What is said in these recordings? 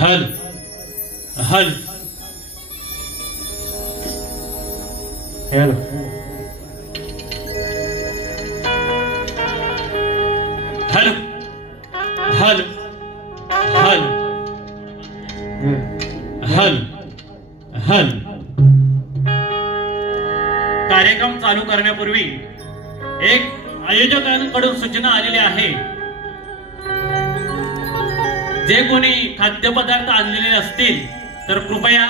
हल हल हेलो हल हल हल हल हल कार्यक्रम चालू करण्यापूर्वी एक आयोजकांकडून सूचना आलेली आहे। जे कोणी खाद्यपदार्थ आणलेले असतील तर कृपया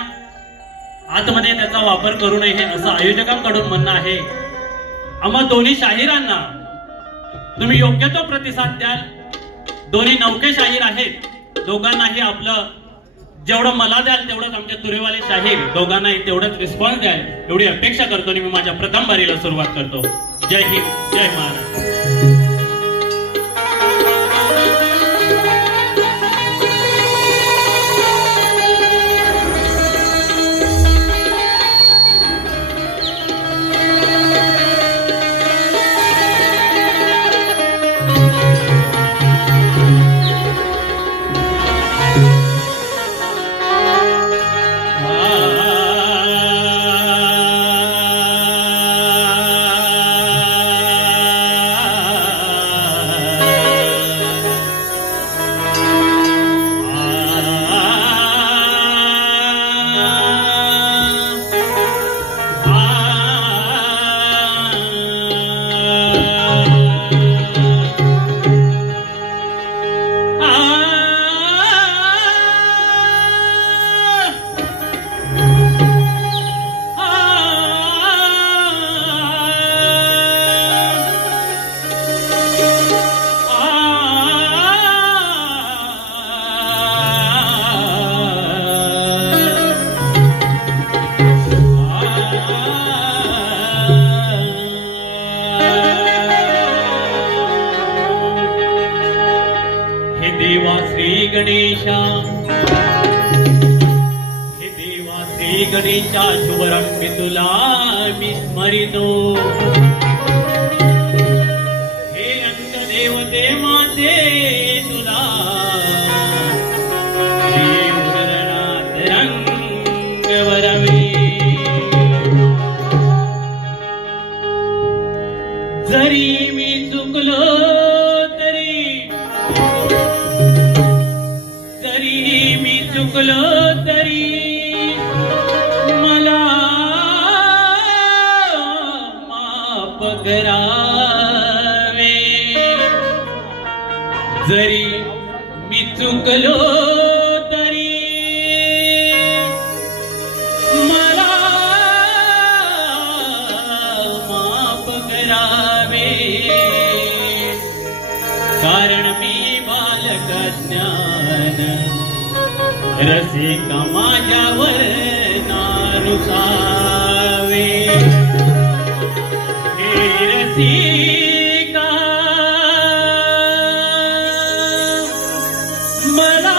आतमध्ये त्याचा वापर करू नये असं आयोजकांकडून म्हणणं आहे। आम्हा दोन्ही शाहिरांना तुम्ही योग्य तो प्रतिसाद द्याल। दोन्ही नौके शाहीर आहेत, दोघांनाही आपलं जेवढं मला द्याल तेवढंच आमचे तुरेवाले शाहीर दोघांनाही तेवढंच रिस्पॉन्स द्याल एवढी अपेक्षा करतो आणि मी माझ्या प्रथम बारीला सुरुवात करतो। जय हिंद, जय महाराष्ट्र। गणेशा हे देवा श्री गणेशा शुभरंग तुला मी स्मरितो हे अंत देवते माते तुला श्री उदरनाथ रंग वरवी जरी मी चुकलो तरी मला माफ करावे जरी मी चुकलो तरी मला माफ करावे कारण मी बालक ज्ञान रसिका माझ्यावर नारुसावे हे रसिका मला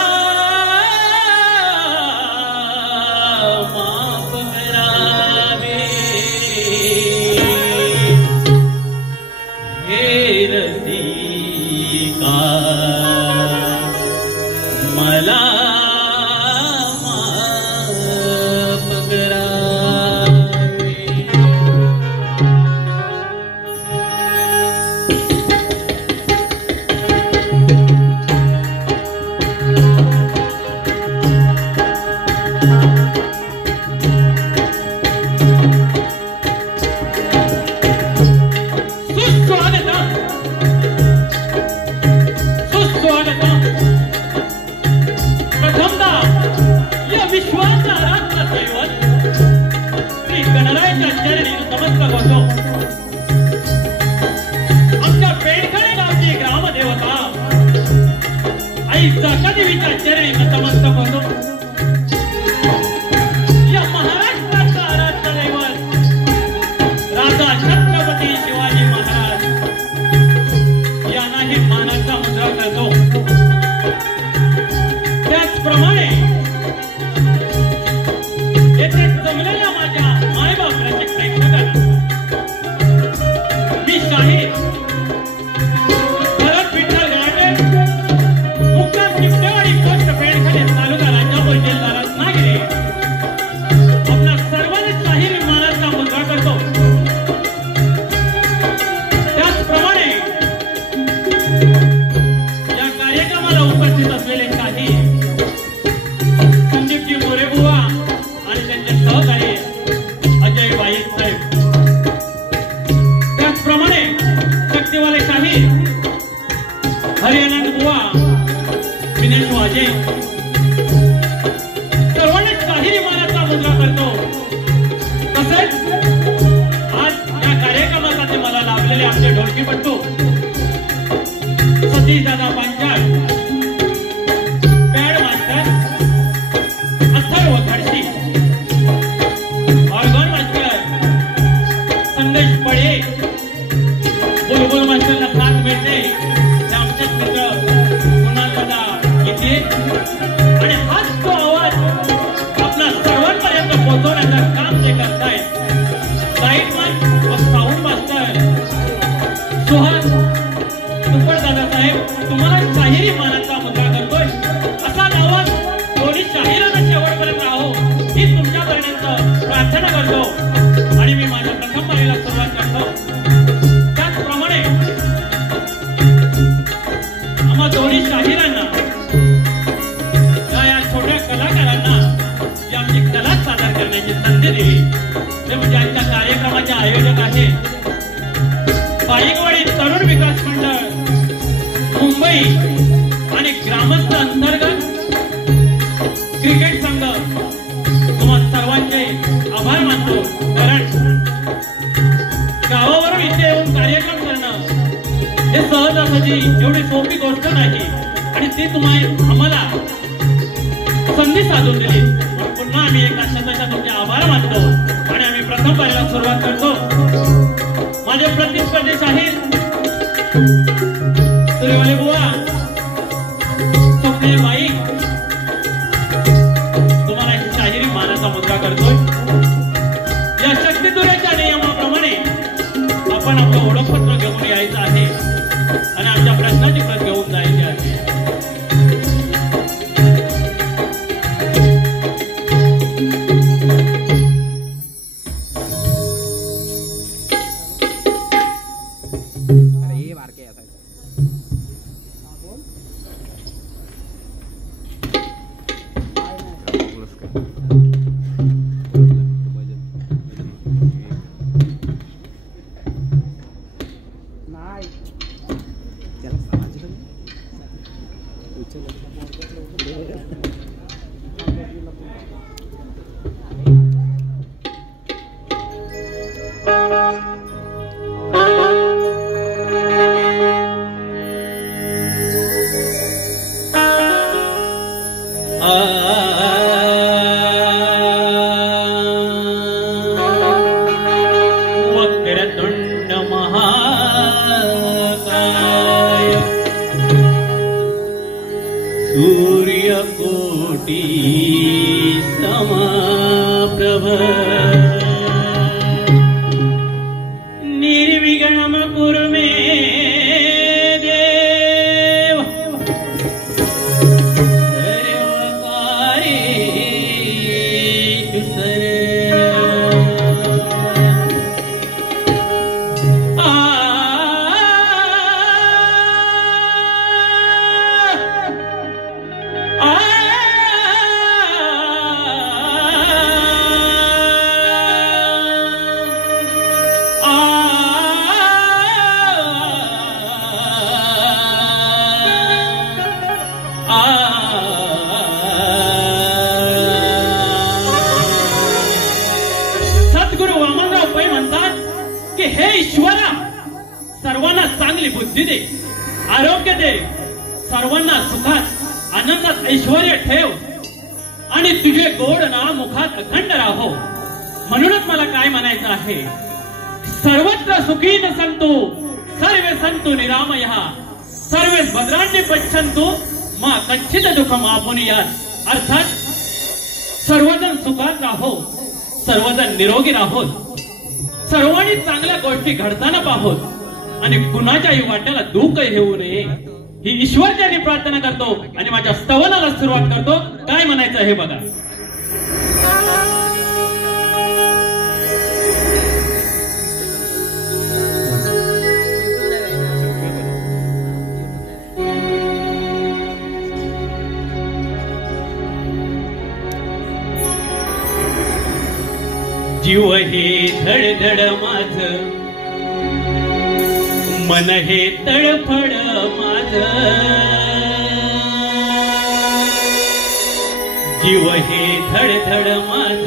माफ करावे हे रसिका मला एवढी सोपी गोष्ट नाही आणि ती आम्हाला संधी साधून दिली. पुन्हा आम्ही एका शब्दाचा तुमचे आभार मानतो आणि आम्ही प्रथम पाहायला सुरुवात करतो. माझे प्रतिस्पर्धी शाहीर सूर्यवाले बुवा, स्वप्नील बाई मुद्रा करतोय। या शक्तिदुराच्या नियमाप्रमाणे आपण आपलं ओळखपत्र घेऊन यायचं आहे आणि आमच्या प्रश्नाची प्रत घेऊन जायची आहे। वक्रतुंड महाकाय सूर्यकोटि समप्रभ निर्विघ्नं कुरु मे देव सर्वकार्येषु सद्गुरु वामनराव पै म्हणतात की हे ईश्वरा, सर्वांना चांगली बुद्धी दे, आरोग्य दे, सर्वांना सुखात आनंदात ऐश्वर्य ठेव आणि तुझे गोड नाम मुखात अखंड राहो। म्हणूनच मला काय म्हणायचं आहे, सर्वत्र सुखी न संतु सर्वे संतु निरामयः सर्वे भद्राणि पश्यन्तु मा कच्चित दुःखम आपुनियात। अर्थात सर्वजण सुखात राहो, सर्वजण निरोगी राहोत, सर्वांनी चांगल्या गोष्टी घडताना पाहोत आणि कुणाच्याही वाट्याला दुःख येऊ नये ही ईश्वरचरणी प्रार्थना करतो आणि माझ्या स्तवनाला सुरुवात करतो। काय म्हणायचं हे बघा। जीव हे धडधड माझ, मन हे तडफड माझ, जीव हे धडधड माझ,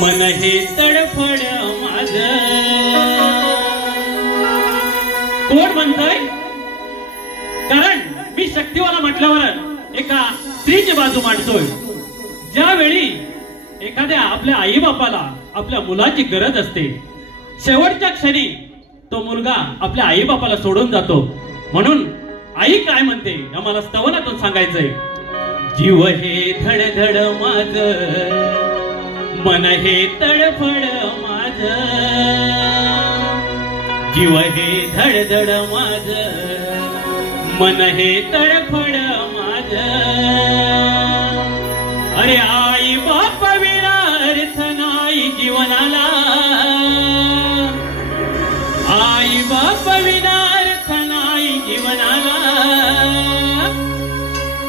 मन हे तडफड माझ। कोण म्हणतोय? कारण मी शक्तिवाला म्हटल्यावर एका स्त्रीची बाजू मांडतोय। ज्यावेळी एखाद्या आपल्या आई बापाला आपल्या मुलाची गरज असते, शेवटच्या क्षणी तो मुलगा आपल्या आई बापाला सोडून जातो, म्हणून आई काय म्हणते आम्हाला स्तवनातून सांगायचंय। जीव हे धडधड माझ, मन हे तडफड माझ, जीव हे धडधड माझ, मन हे तडफड माझ। अरे आई बाप विना अर्थ नाही जीवनाला, आई बाप विना अर्थ नाही जीवनाला।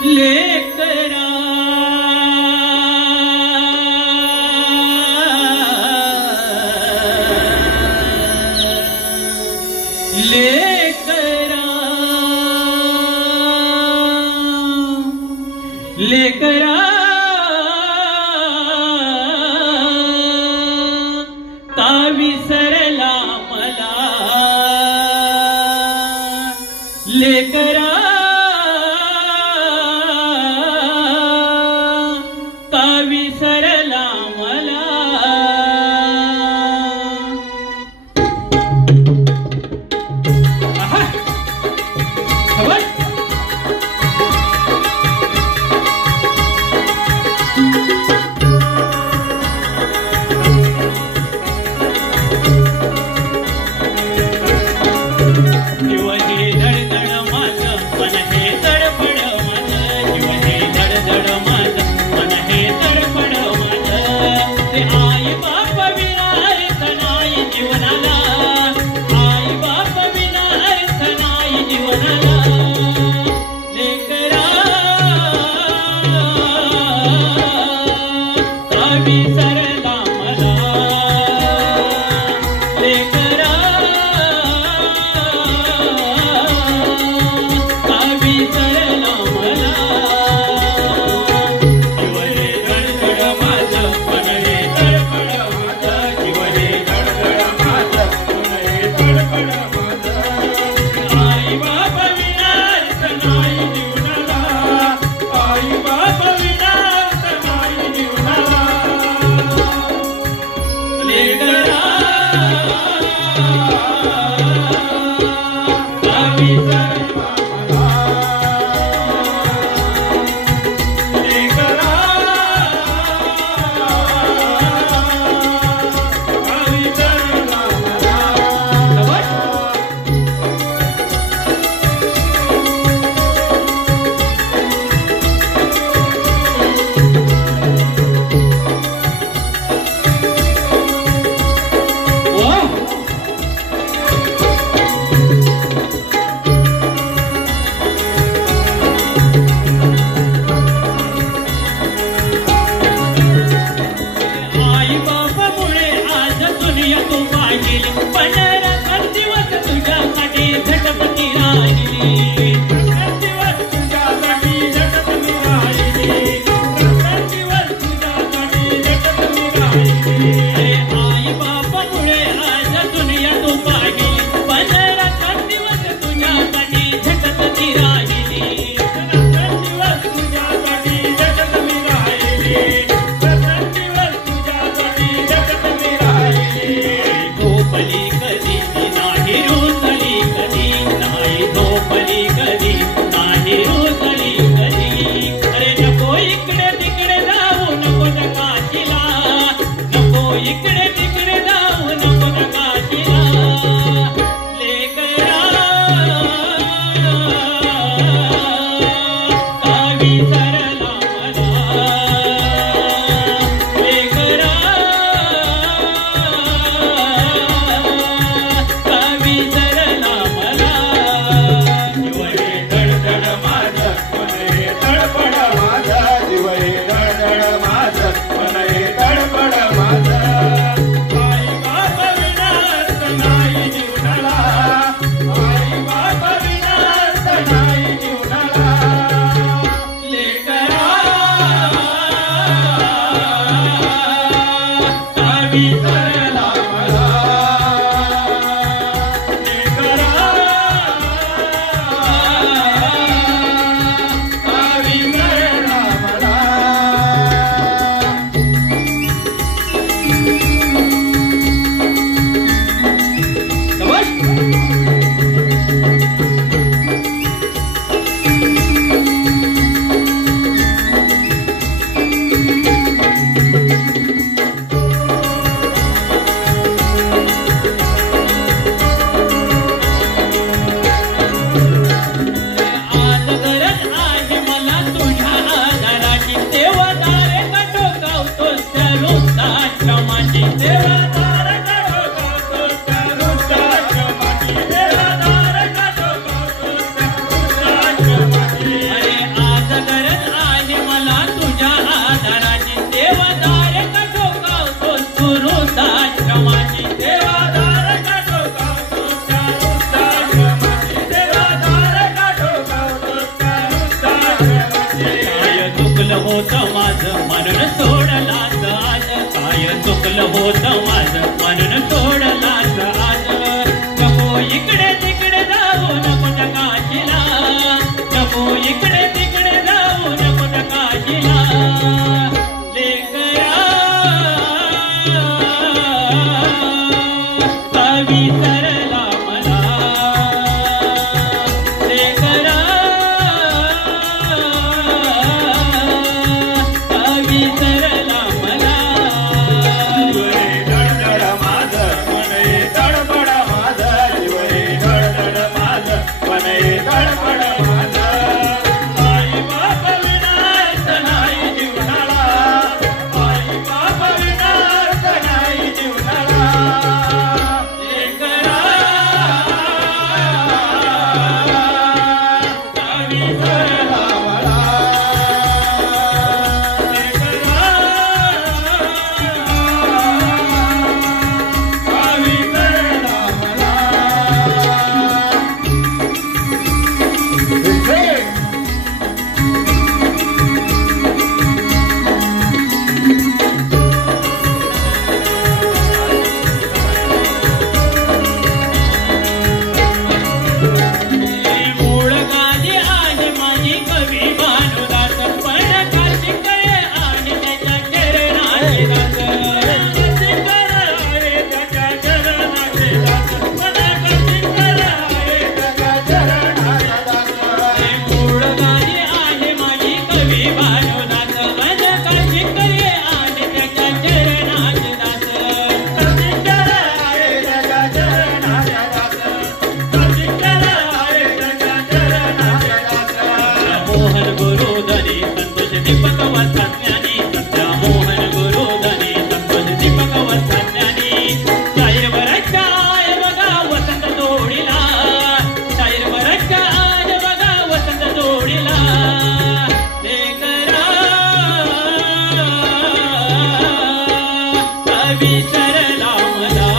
लेकरा लेकरा लेकरा का विसरला मला, लेकरा का विसरला मला। आहा, खबर विसरला मला लेकरा का विसरला मला जीव रे धडधड माझं मन रे धडपड माझं जीव रे धडधड माझं मन रे धडपड माझं आई बाप विनाश नाही जीवनाला आई बाप विनाश नाही जीवनाला लेकरा का विसरला मला लेकरा का विसरला मला वाह आई बापामुळे आज दुनिया तू पाहिली पण रात्र दिवस तुझ्यासाठी झटपटी राहिली रात्र दिवस तुझ्यासाठी झटपटी राहिली रात्र दिवस तुझ्यासाठी झटपटी राहिली अरे आई बापामुळे आज दुनिया तू पाहिली पण रात्र दिवस तुझ्यासाठी झटपटी राहिली रात्र दिवस तुझ्यासाठी झटपटी राहिली झोपली कधी नाही रुसली कधी नाही झोपली कधी नाही रुसली कधी अरे नको इकडे तिकडे जाऊ नको त्या काशीला नको इकडे तिकडे जाऊ नको त्या काशीला लेकरा का विसरला मला लेकरा का विसरला मला जीव रे धडधड माझं मन रे धडपड माझं जीव रे धडधड माझं मन रे धडपड माझं आई बाप विनाश नाही जीवनाला आई बाप विनाश नाही जीवनाला लेकरा का विसरला मला लेकरा का विसरला मला आज गरज आहे मला तुझ्या आधाराची देवदार कटोकावतोस त्या वृद्धाश्रमाची देवदार कटोकावतोस त्या वृद्धाश्रमाची देवदार कटोकावतोस त्या वृद्धाश्रमाची अरे आज गरज आहे मला तुझ्या आधाराची देवदार कटोकावतोस तू वृद्धाश्रमाची देवदार कटोकावतोस त्या वृद्धाश्रमाची देवदार कटोकावतोस त्या वृद्धाश्रमाची काय चुकलं होतं माझं म्हणून सोडलास आज काय चुकलं होतं माझं म्हणून सोडलास आज नको इकडे तिकडे जाऊ नको त्या काशीला नको इकडे तिकडे जाऊ नको त्या काशीला लेकरा का विसरला मला लेकरा का विसरला मला विसरला मला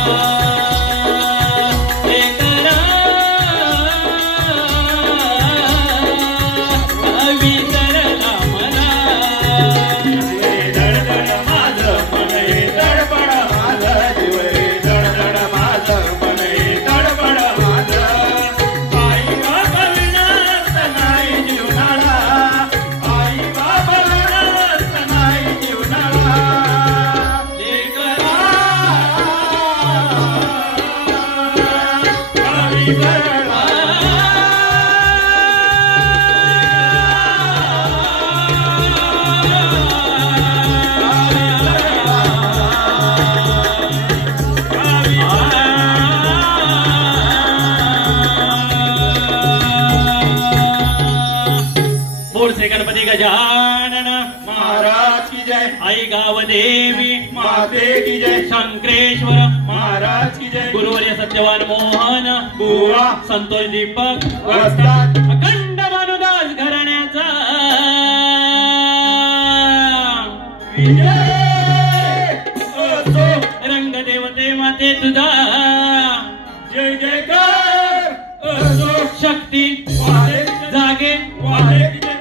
लेकरा विसरला मला धडधड माझं मन धडपड माझं जीव धडधड माझं मन धडपड माझं आई बाबा विनात नाही जीवनाला आई बाबा विनात नाही जीवनाला लेकरा विसरला बोल श्री गणपती गजानन महाराज की जय आई गावदेवी माते की जय शंकरेश्वर महाराज की जय गुरुवर्य सत्यवान मोहन बुवा संतोष दीपक वस्ताद अखंड भानुदास घराण्याचा विजय असो रंगदेवते माते तुझा जय जयकार असो शक्ती वाहे जागे वाहे की जय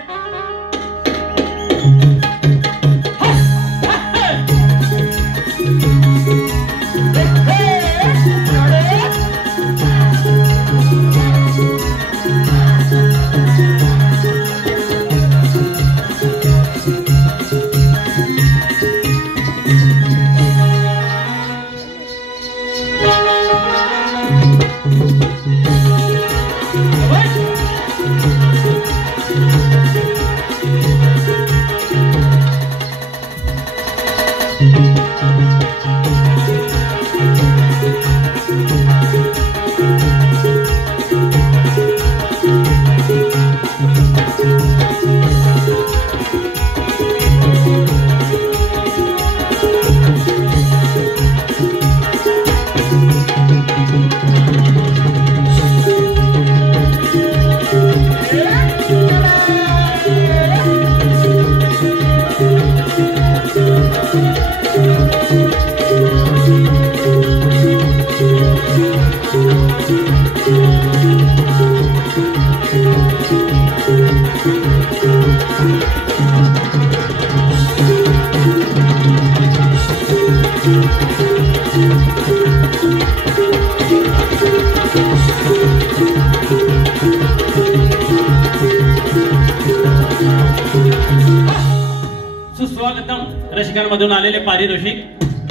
सुस्वागतम रसिकांमधून आलेले पारितोषिक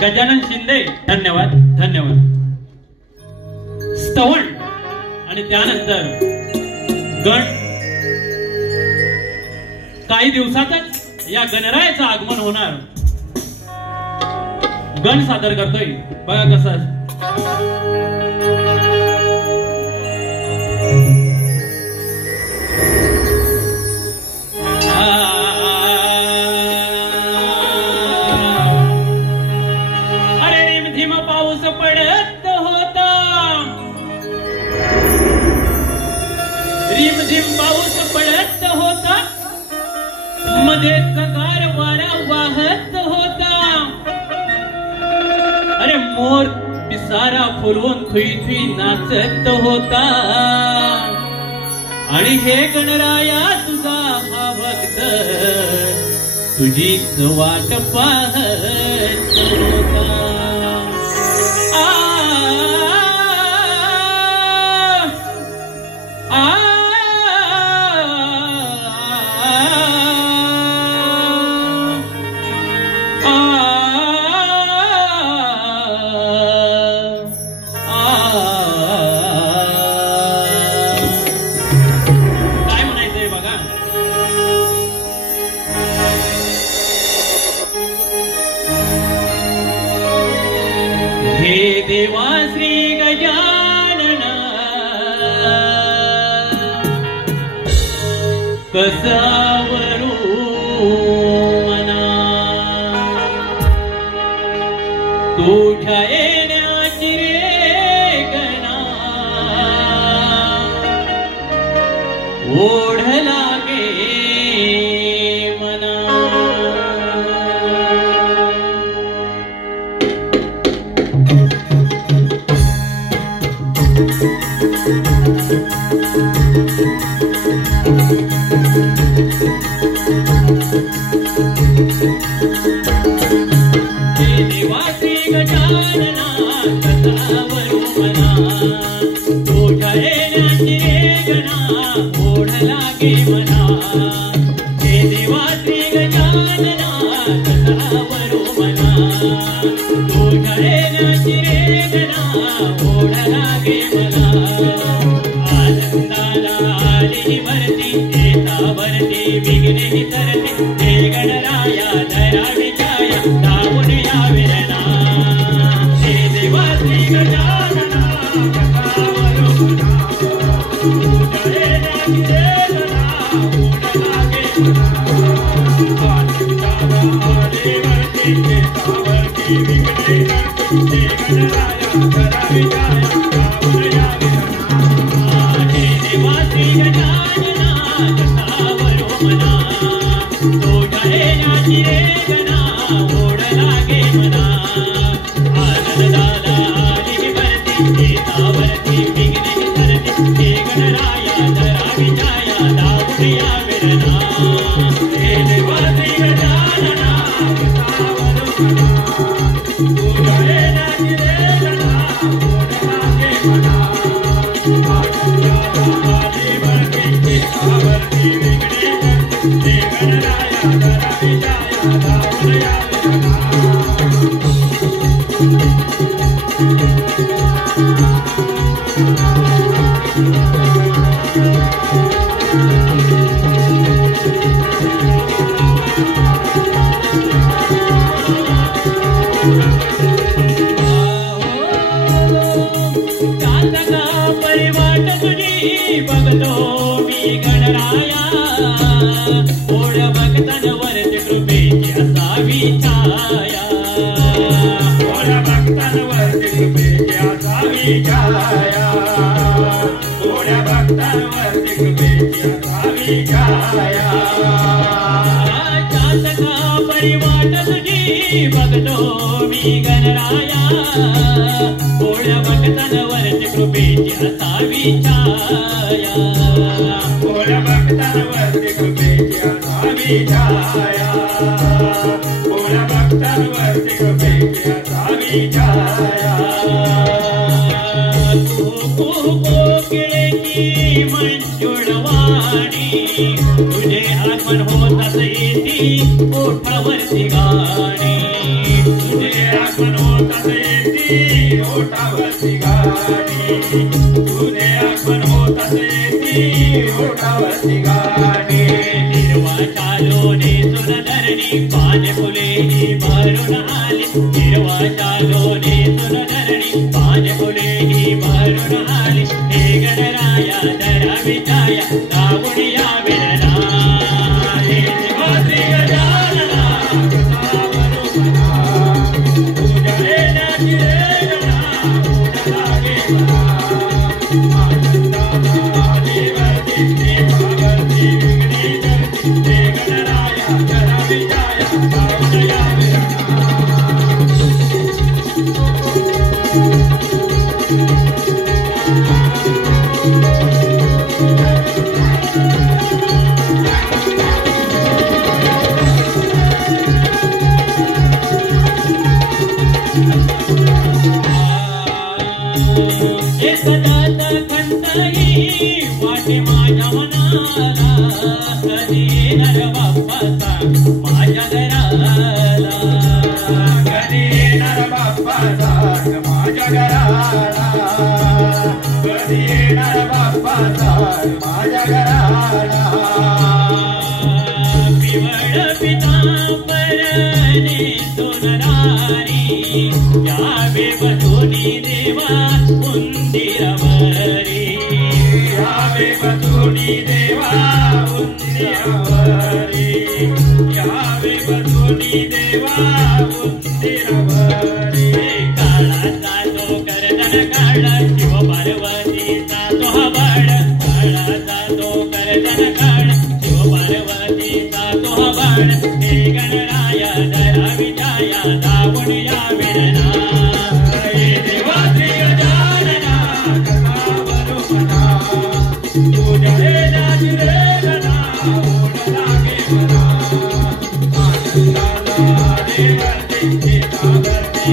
गजानन शिंदे धन्यवाद धन्यवाद स्तवण आणि त्यानंतर गण काही दिवसातच या गणरायाचं आगमन होणार गण सादर करतोय बघा कसं अरे रिमझिम पाऊस पडत होता रिमझिम पाऊस पडत होता मध्येच गार वारा वाहत होता अरे मोर पिसारा फुलवून थुई थुई नाचत होता आणि हे गणराया तुझा हा भक्त तुझीच वाट पाहत होता काय म्हणायचंय बघा हे देवा श्री गजानन कसावरू मना तुझ्या येण्याची रे गणा ओढ लागे मना गजानना कसावरू मना तुझ्या येण्याची रे गणा ओढ लागे मना हे देवा श्री गजानना कसावरू मना तुझ्या येण्याची रे गणा ओढ लागे मना आनंदाला आली भरती येतावरती विघ्ने तरते हे गणराया धरावी छाया धावून यावे रणा हे देवा श्री गजानना कसावरू मना तुझ्या येण्याची रे गणा ओढ लागे मना आनंदाला आली भरती येतावरती विघ्ने तरते हे गणराया धरावी छाया धावून यावे गजानना कसावरू मना तुझ्या येण्याची रे गणा ओढ लागे मना आनंदाला आली भरती येतावरती विघ्ने तरते हे गणराया धरावी छाया धावून यावे रणा हे देवा श्री गजानना कसावरू मना तुझ्या येण्याची रे गणा ओढ लागे मना आनंदाला विघ्ने गणराया धरावी छाया धावून यावे रणा चांदका परिवाट तुझी बघतो मी गणराया ओढ भक्तांवरती कृपेची असावी छाया ओढ भक्तांवरती कृपेची असावी छाया ओढ भक्तांवरती कृपेची असावी छाया चांदका परिवाट तुझी बघतो मी गणराया ओढ भक्तांवरती कृपेची असावी छाया ओढ भक्तांवरती कृपेची असावी छाया ओढ भक्तांवरती कृपेची असावी छाया कोकिळेची मंजुळवाणी तुझे आगमन होत येती ओठावरती गाणी तुझे आगमन होत येती ओठावरती गाणी तुझे आगमन होत येती ओठावरती गाणी निर्वा चालोने सुरधरणी पाने फुलेही भरून आली निर्वा चालोने सुरधरणी पाने फुलेही भरून आली हे गणराया धरावी छाया धावून यावे रणा हे देवा श्री गजानना कसावरू मना तुझ्या येण्याची रे गणा ओढ लागे मना आनंदाला आली भरती येतावरती विघ्ने तरते हे गणराया धरावी छाया धावून यावे रणा सदात खंतही वाटे माझ्या मनाला कधी येणार बाप्पाचा माझ्या घराला कधी येणार बाप्पाचा माझ्या घराला कधी येणार बाप्पाचा माझ्या घराला पिवळ पितांबरने सोनरारी यावे बधुनी देवा उंदिरवरी यावे बधुनी देवा उंदिरवरी यावे बधुनी देवा उंदिरवरी काळाचा तो गर्दन काढा शिव पार्वतीचा तो हबाड काळाचा तो गर्दन काढा शिव पार्वतीचा तो हबाड हे गणराया धरावी छाया धावून यावे रणा हे देवा श्री गजानना कसावरू मना तुझ्या येण्याची रे गणा ओढ लागे मना आनंदाला आली भरती येतावरती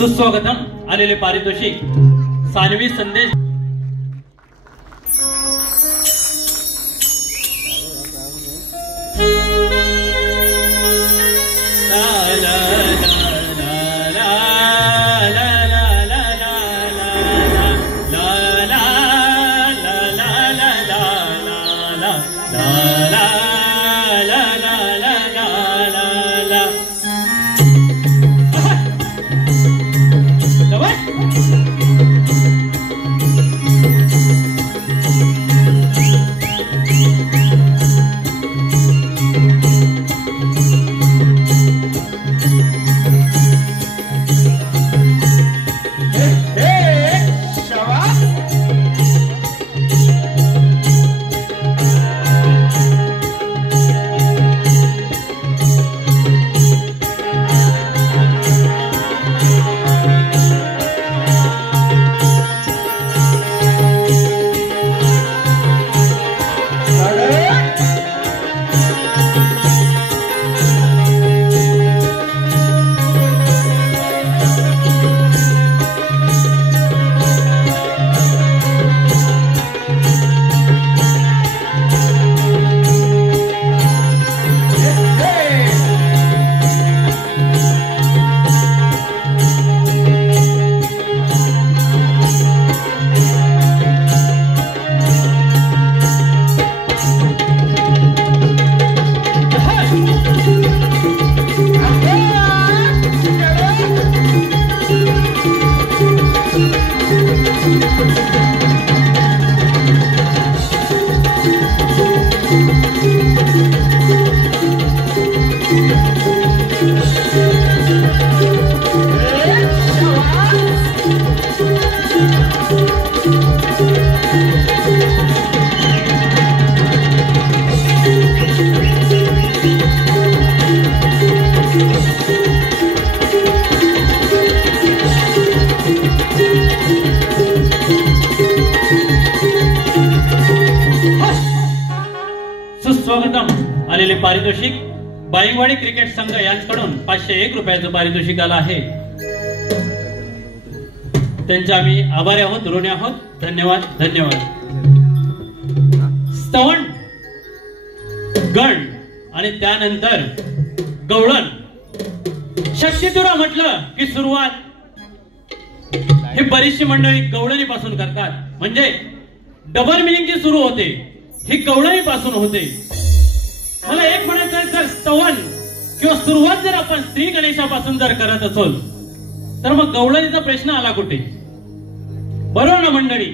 सुस्वागतम. आलेले पारितोषिक सानवी संदेश. सुस्वागतम. आलेले पारितोषिक बाईवाडी क्रिकेट संघ यांच्याकडून 501 रुपयाचं पारितोषिक आलं आहे. त्यांचे आम्ही आभारी आहोत, ऋणी आहोत. धन्यवाद धन्यवाद. स्तवण गण आणि त्यानंतर गवळण. शक्तितुरा म्हटलं की सुरुवात ही बरीचशी मंडळी गवळणीपासून करतात. म्हणजे डबल मिनिंग जी सुरू होते ही गवळणीपासून होते. मला एक म्हणायचं, जर स्तवन किंवा सुरुवात जर आपण श्री गणेशापासून जर करत असोल तर मग गवळणीचा प्रश्न आला कुठे? बरोबर ना मंडळी?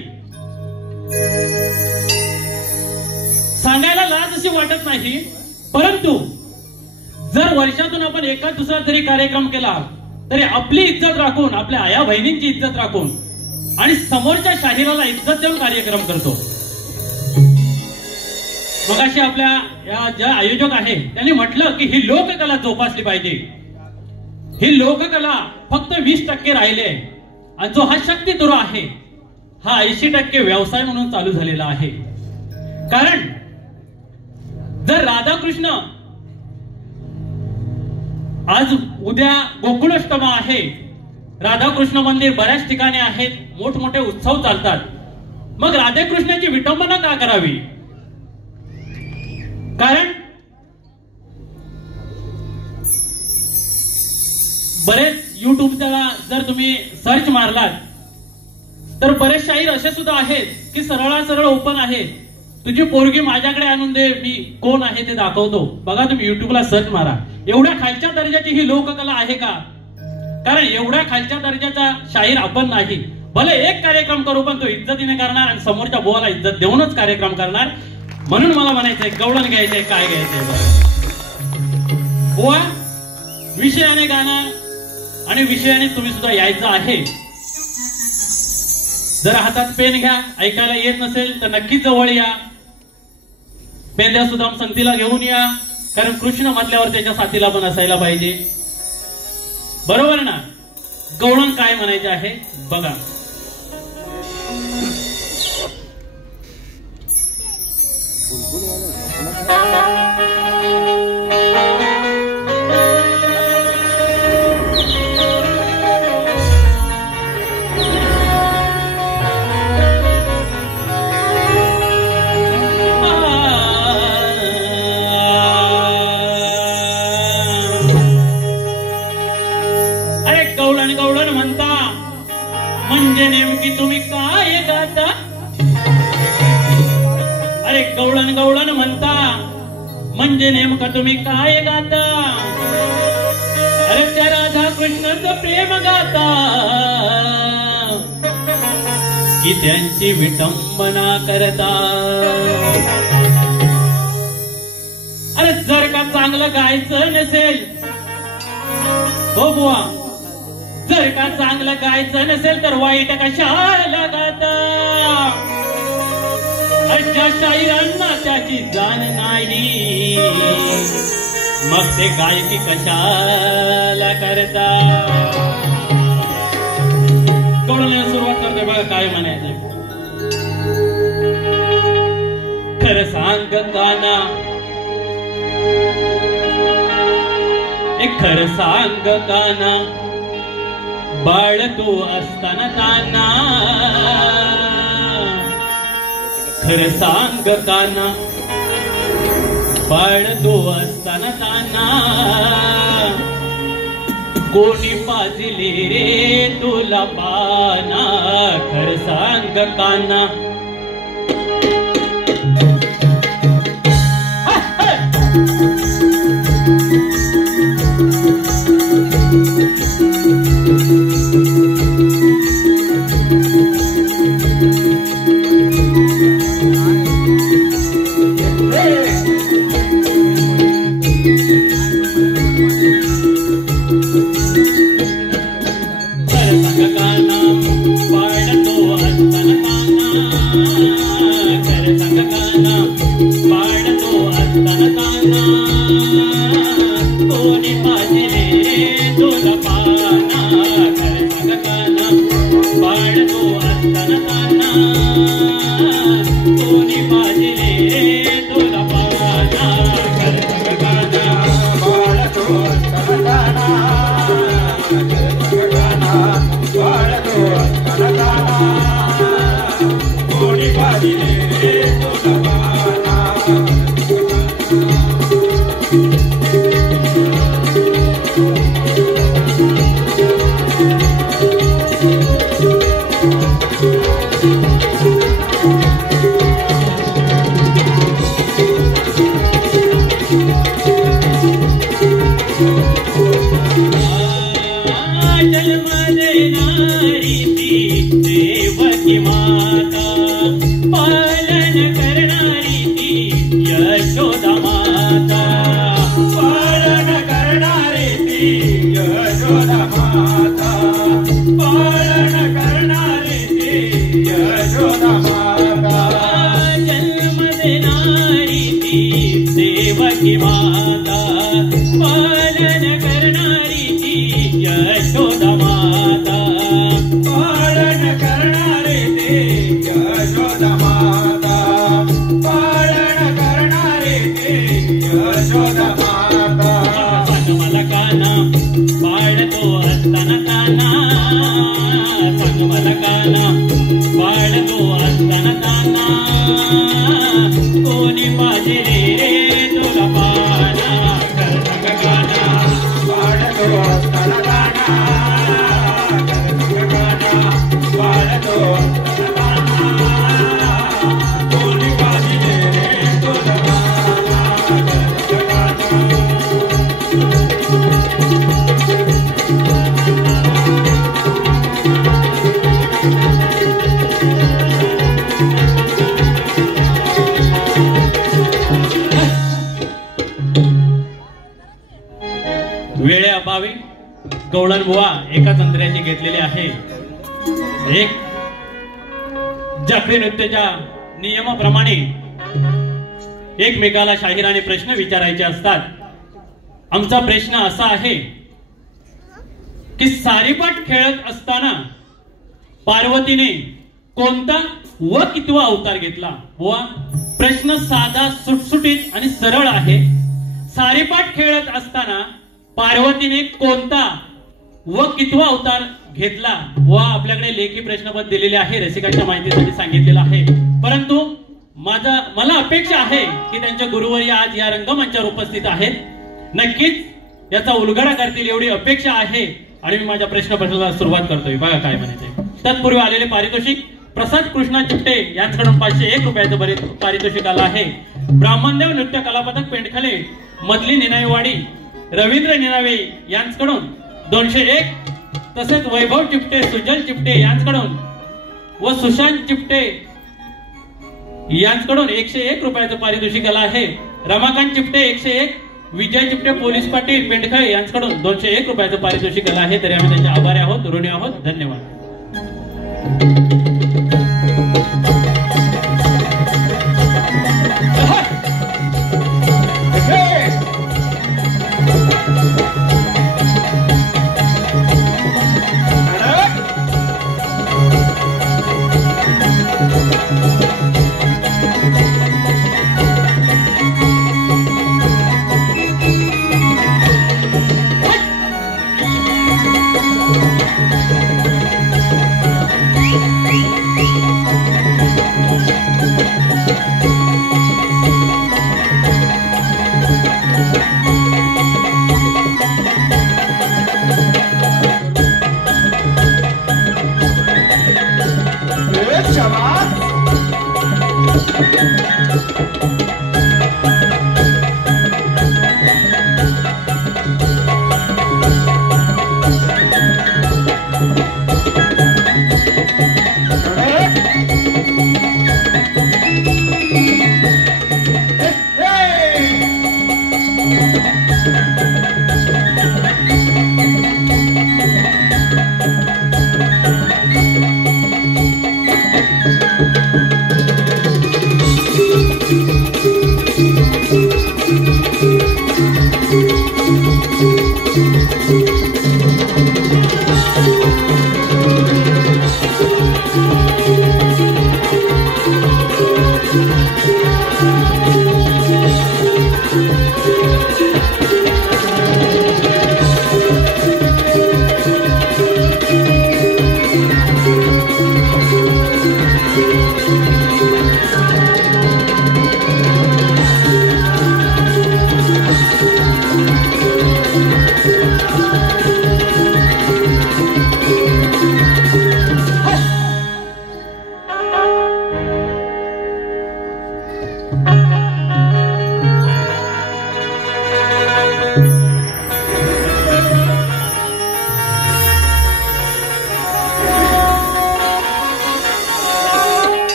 सांगायला लाज अशी वाटत नाही, परंतु जर वर्षातून आपण एका दुसरा जरी कार्यक्रम केला तरी आपली इज्जत राखून, आपल्या आया बहिणींची इज्जत राखून आणि समोरच्या शाहिराला इज्जत देऊन कार्यक्रम करतो. मगाशी आपल्या या ज्या आयोजक आहे त्यांनी म्हटलं की ही लोककला जोपासली पाहिजे. ही लोककला फक्त 20% राहिले आणि जो हा शक्तितुरा आहे हा 80% व्यवसाय म्हणून चालू झालेला आहे. कारण जर राधाकृष्ण आज उद्या गोकुळाष्टमी आहे, राधाकृष्ण मंदिर बऱ्याच ठिकाणी आहेत, मोठमोठे उत्सव चालतात, मग राधाकृष्णाची विटंबना का करावी? कारण बरेच युट्यूबला जर तुम्ही सर्च मारलात तर बरेच शाहीर असे सुद्धा आहेत की सरळ ओपन आहे, तुझी पोरगी माझ्याकडे आणून दे, मी कोण आहे ते दाखवतो. बघा तुम्ही युट्यूबला सर्च मारा. एवढ्या खालच्या दर्जाची ही लोककला आहे का? कारण एवढ्या खालच्या दर्जाचा शाहीर आपण नाही. भले एक कार्यक्रम करू पण तो इज्जतीने करणार आणि समोरच्या बुवाला इज्जत देऊनच कार्यक्रम करणार. म्हणून मला म्हणायचंय गवळण घ्यायचंय काय घ्यायचंय बुवा. विषयाने गाणं आणि विषयाने तुम्ही सुद्धा यायचं आहे. जर हातात पेन घ्या, ऐकायला येत नसेल तर नक्कीच जवळ या. पेंद्या सुद्धा संगतीला घेऊन या, कारण कृष्ण म्हटल्यावर त्याच्या साथीला पण असायला पाहिजे. बरोबर ना. गवळण काय म्हणायचे आहे बघा. गवळण म्हणता म्हणजे नेमकी तुम्ही काय गाता. अरे गवळण म्हणता म्हणजे नेमकं तुम्ही काय गाता. अरे त्या राधा कृष्णाचं प्रेम गाता की त्यांची विटंबना करता. अरे जर का चांगलं गायचं नसेल हो बुवा, जर का चांगलं गायचं नसेल तर वाईट कशाला गाता. ज्या शाहिरांना त्याची जाण नाही मग ते गायकी कशाला करता. गवळणाला सुरुवात करते बघा काय म्हणायचं. खरं सांग काना, एक खरं सांग काना, बाळ तू असताना ताना. खरं सांग काना, बाळ तू असताना ताना. कोणी पाजले रे तुला पाना. खरं सांग काना. कोणी पाजले रे तुला पाना. गवळण बुवा एकाच अंतराची घेतलेली आहे. एक जाफरी नृत्याच्या नियमाप्रमाणे एकमेकाला शाहिराने प्रश्न विचारायचे असतात. आमचा प्रश्न असा आहे की सारीपाट खेळत असताना पार्वतीने कोणता व कितवा अवतार घेतला? बुवा, प्रश्न साधा, सुटसुटीत आणि सरळ आहे. सारीपाट खेळत असताना पार्वतीने कोणता व कितवा अवतार घेतला? व आपल्याकडे लेखी प्रश्नपत्र दिलेले आहे, रसिकांच्या माहितीसाठी सांगितलेलं आहे. परंतु मला अपेक्षा आहे की त्यांच्या गुरुवर्य आज या रंगमंचावर उपस्थित आहेत, नक्कीच याचा उलगडा करतील एवढी अपेक्षा आहे. आणि मी माझ्या प्रश्नपत्राला सुरुवात करतोय. बघा काय म्हणायचंय. तत्पूर्वी आलेले पारितोषिक प्रसाद कृष्णा चिपटे यांच्याकडून 501 रुपयाचं पारितोषिक आलं आहे. ब्राह्मणदेव नृत्य कलापथक पेंडखले मधली निनावीवाडी रवींद्र निनावे यांच्याकडून 201, तसेच वैभव चिपटे सुजल चिपटे यांच्याकडून व सुशांत चिपटे यांच्याकडून 101 रुपयाचं पारितोषिक आलं आहे. रमाकांत चिपटे 101, विजय चिपटे पोलीस पाटील पेंडखळे यांच्याकडून 201 रुपयाचं पारितोषिक आलं आहे. तरी आम्ही त्यांचे आभारी आहोत, ऋणी आहोत. धन्यवाद.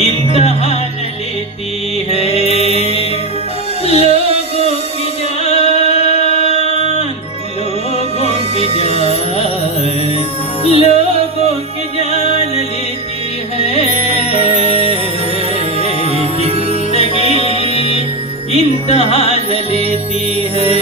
इम्तिहान लेती है लोगों की जान, लोगों की जान, लोगों की जान लेती है जिंदगी, इम्तिहान लेती है।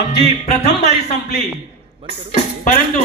आमची प्रथम बारी संपली, परंतु